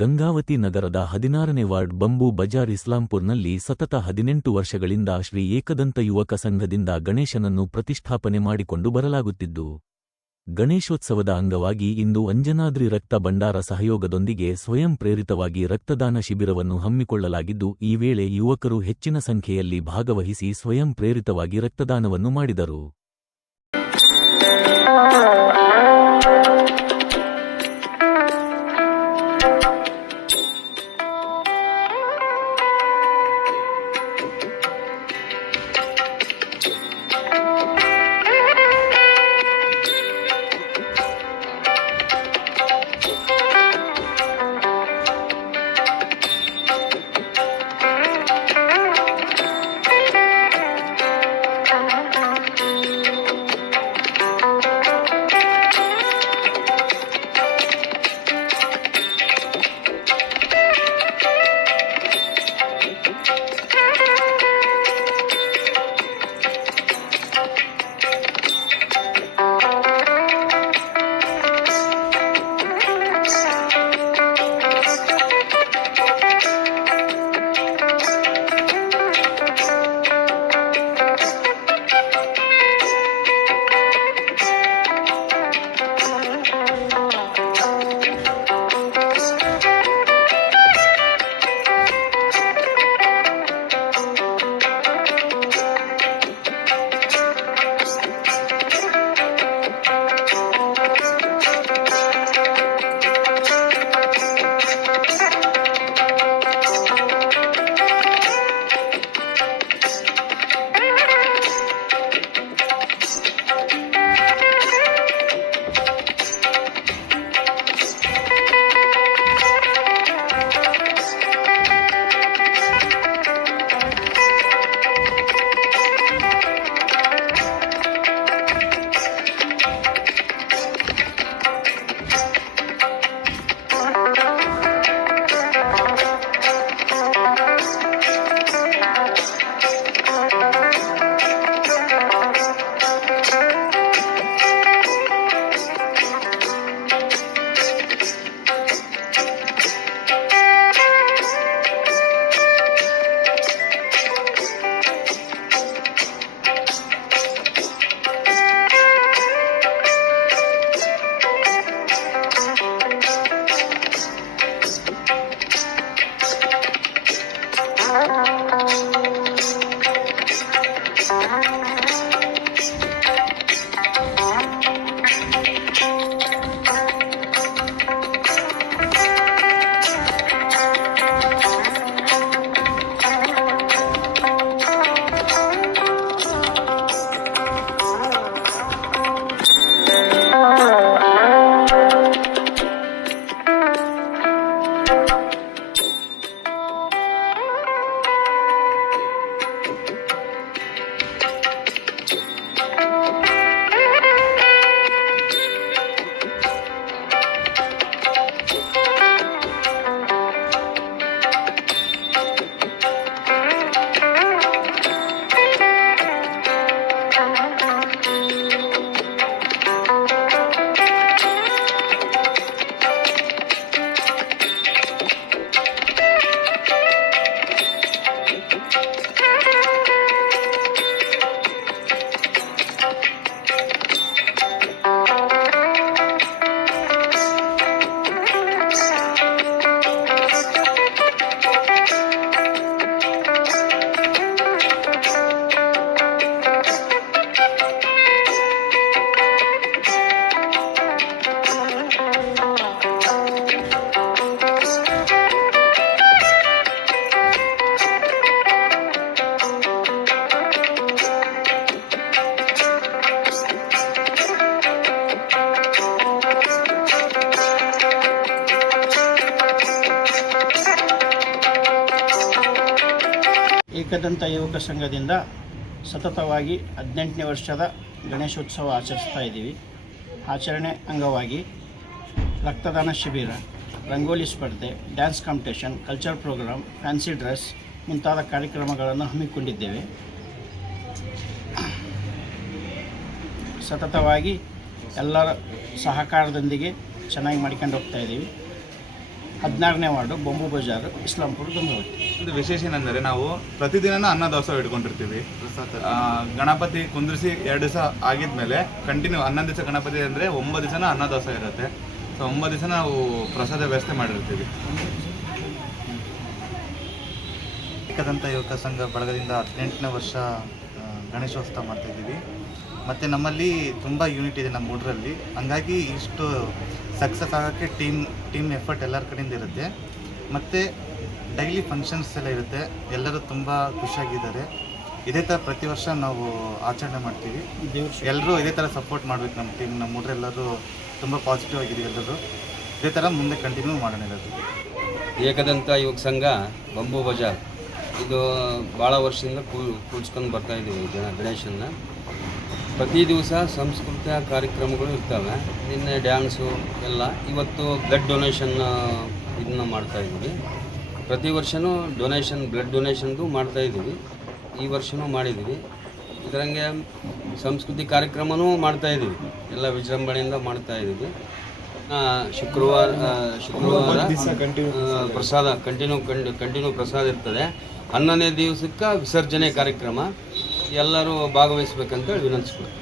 ಗಂಗಾವತಿ ನಗರದ ಹದಿನಾರನೇ ward bamboo Bazaar ಇಸ್ಲಾಂಪುರ್ನಲ್ಲಿ ಸತತ ಹದಿನೆಂಟು ವರ್ಷಗಳಿಂದ ಶ್ರೀ ಏಕದಂತ ಯುವಕ ಸಂಘದಿಂದ ಗಣೇಶನನ್ನು ಪ್ರತಿಷ್ಠಾಪನೆ ಮಾಡಿಕೊಂಡು ಬರಲಾಗುತ್ತಿದ್ದು, ಗಣೇಶೋತ್ಸವದ ಅಂಗವಾಗಿ ಇಂದು ಅಂಜನಾದ್ರಿ ರಕ್ತ ಭಂಡಾರ ಸಹಯೋಗದೊಂದಿಗೆ ಸ್ವಯಂ ಪ್ರೇರಿತವಾಗಿ ರಕ್ತದಾನ ಶಿಬಿರವನ್ನು ಹಮ್ಮಿಕೊಳ್ಳಲಾಗಿದ್ದು, ಈ ವೇಳೆ ಯುವಕರು ಹೆಚ್ಚಿನ ಸಂಖ್ಯೆಯಲ್ಲಿ ಭಾಗವಹಿಸಿ ಸ್ವಯಂ ಪ್ರೇರಿತವಾಗಿ ರಕ್ತದಾನವನ್ನು ಮಾಡಿದರು. ಏಕದಂತ ಯುವಕ ಸಂಘದಿಂದ ಸತತವಾಗಿ ಹದಿನೆಂಟನೇ ವರ್ಷದ ಗಣೇಶೋತ್ಸವ ಆಚರಿಸ್ತಾ ಇದ್ದೀವಿ. ಆಚರಣೆ ಅಂಗವಾಗಿ ರಕ್ತದಾನ ಶಿಬಿರ, ರಂಗೋಲಿ ಸ್ಪರ್ಧೆ, dance competition, culture programme fancy dress ಮುಂತಾದ ಕಾರ್ಯಕ್ರಮಗಳನ್ನು ಹಮ್ಮಿಕೊಂಡಿದ್ದೇವೆ. ಸತತವಾಗಿ ಎಲ್ಲರ ಸಹಕಾರದೊಂದಿಗೆ ಚೆನ್ನಾಗಿ ಮಾಡ್ಕೊಂಡು ಹೋಗ್ತಾ ಇದ್ದೀವಿ. ಹದಿನಾರನೇ ವಾರ್ಡು ಬೊಂಬು ಬಜಾರು ಇಸ್ಲಾಂಪುರ ಗಂಗಾವತಿ. ಒಂದು ವಿಶೇಷ ಏನಂದರೆ ನಾವು ಪ್ರತಿದಿನ ಅನ್ನ ದೋಸೆ ಇಟ್ಕೊಂಡಿರ್ತೀವಿ. ಆ, ಗಣಪತಿ ಕುಂದ್ರಿಸಿ ಎರಡು ದಿವಸ ಆಗಿದ್ಮೇಲೆ ಕಂಟಿನ್ಯೂ ಹನ್ನೊಂದು ದಿವಸ ಗಣಪತಿ ಅಂದರೆ ಒಂಬತ್ತು ದಿವಸನ ಅನ್ನ ದೋಸೆ ಇರುತ್ತೆ. ಸೊ ಒಂಬತ್ತು ದಿವಸ ನಾವು ಪ್ರಸಾದ ವ್ಯವಸ್ಥೆ ಮಾಡಿರ್ತೀವಿ. ಏಕದಂತ ಯುವಕ ಸಂಘ ಬಳಗದಿಂದ ಹದಿನೆಂಟನೇ ವರ್ಷ ಆ, ಗಣೇಶೋತ್ಸವ ಮಾಡ್ತಾ ಇದ್ದೀವಿ. ಮತ್ತು ನಮ್ಮಲ್ಲಿ ತುಂಬ ಯೂನಿಟ್ ಇದೆ ನಮ್ಮ ಊರಲ್ಲಿ. ಹಂಗಾಗಿ ಇಷ್ಟು ಸಕ್ಸಸ್ ಆಗೋಕ್ಕೆ ಟೀಮ್ ಟೀಮ್ ಎಫರ್ಟ್ ಎಲ್ಲರ ಕಡೆಯಿಂದ ಇರುತ್ತೆ. ಮತ್ತು ಡೈಲಿ ಫಂಕ್ಷನ್ಸ್ ಎಲ್ಲ ಇರುತ್ತೆ. ಎಲ್ಲರೂ ತುಂಬ ಖುಷಿಯಾಗಿದ್ದಾರೆ. ಇದೇ ಥರ ಪ್ರತಿ ವರ್ಷ ನಾವು ಆಚರಣೆ ಮಾಡ್ತೀವಿ. ಎಲ್ಲರೂ ಇದೇ ಥರ ಸಪೋರ್ಟ್ ಮಾಡಬೇಕು ನಮ್ಮ ಟೀಮ್ ನಮ್ಮ ಎಲ್ಲರೂ ತುಂಬ ಪಾಸಿಟಿವ್ ಆಗಿದೆ ಎಲ್ಲರೂ. ಇದೇ ಥರ ಮುಂದೆ ಕಂಟಿನ್ಯೂ ಮಾಡೋಣ ಇರೋದು. ಏಕದಂತ ಯುವಕ ಸಂಘ ಬಂಬು ಬಜಾರ್. ಇದು ಭಾಳ ವರ್ಷದಿಂದ ಕೂ- ಕೂಡ್ಸ್ಕೊಂಡು ಬರ್ತಾ ಇದ್ದೀವಿ ಜನ, ಗಣೇಶನ್ನ. ಪ್ರತಿ ದಿವಸ ಸಂಸ್ಕೃತ ಕಾರ್ಯಕ್ರಮಗಳು ಇರ್ತವೆ. ನಿನ್ನೆ ಡ್ಯಾನ್ಸು ಎಲ್ಲ. ಇವತ್ತು ಬ್ಲಡ್ ಡೊನೇಷನ್ ಇದನ್ನ ಮಾಡ್ತಾ ಇದ್ದೀವಿ. ಪ್ರತಿ ವರ್ಷವೂ ಡೊನೇಷನ್ ಬ್ಲಡ್ ಡೊನೇಷನ್ದು ಮಾಡ್ತಾ ಇದ್ದೀವಿ. ಈ ವರ್ಷವೂ ಮಾಡಿದ್ದೀವಿ. ಇದರಂಗೆ ಸಂಸ್ಕೃತಿ ಕಾರ್ಯಕ್ರಮನೂ ಮಾಡ್ತಾ ಇದ್ದೀವಿ. ಎಲ್ಲ ವಿಜೃಂಭಣೆಯಿಂದ ಮಾಡ್ತಾ ಇದ್ದೀವಿ. ಶುಕ್ರವಾರ ಶುಕ್ರವಾರ ಪ್ರಸಾದ ಕಂಟಿನ್ಯೂ ಕಂಟಿನ್ಯೂ ಪ್ರಸಾದ ಇರ್ತದೆ. ಹನ್ನೊಂದನೇ ದಿವಸಕ್ಕೆ ವಿಸರ್ಜನೆ ಕಾರ್ಯಕ್ರಮ. ಎಲ್ಲರೂ ಭಾಗವಹಿಸ್ಬೇಕಂತ ವಿನಂತಿಸ್ಬೋದು